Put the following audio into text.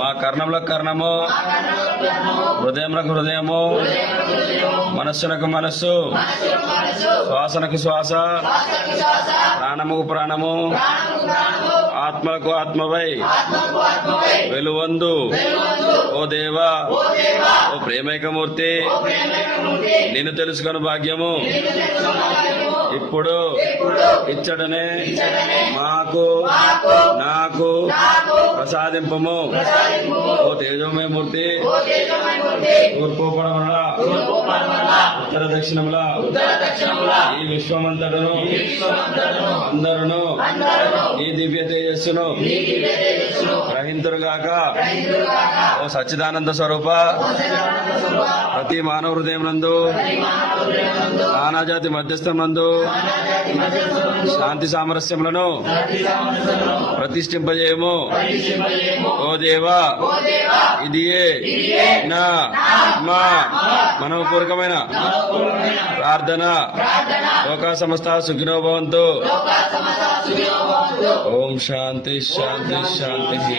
మా కర్ణములకు కర్ణము, హృదయములకు హృదయము, మనస్సునకు మనస్సు, శ్వాసనకు శ్వాస, ప్రాణముకు ప్రాణము, ఆత్మలకు ఆత్మవై వెలువందు ఓ దేవా, ఓ ప్రేమైకమూర్తి, నిన్ను తెలుసుకొని భాగ్యము ఇప్పుడు ఇచ్చడనే మాకు నాకు ప్రసాదింపము. ఓ తేజోమయ మూర్తి, తూర్పు పడమర ఉత్తర దక్షిణముల ఈ విశ్వమంతటను అందరును ఈ దివ్య తేజస్సును గ్రహింతురుగాక. ఓ సచ్చిదానంద స్వరూప, ప్రతి మానవ హృదయం నందు, నానాజాతి మధ్యస్థం నందు శాంతి సామరస్యములను ప్రతిష్ఠింపజేయము. ఓ దేవా, ఇదియే నా మా మనోపూర్వకమైన ప్రార్థన. లోకా సమస్త సుఖినో భవంతు. ఓం శాంతి శాంతి శాంతి.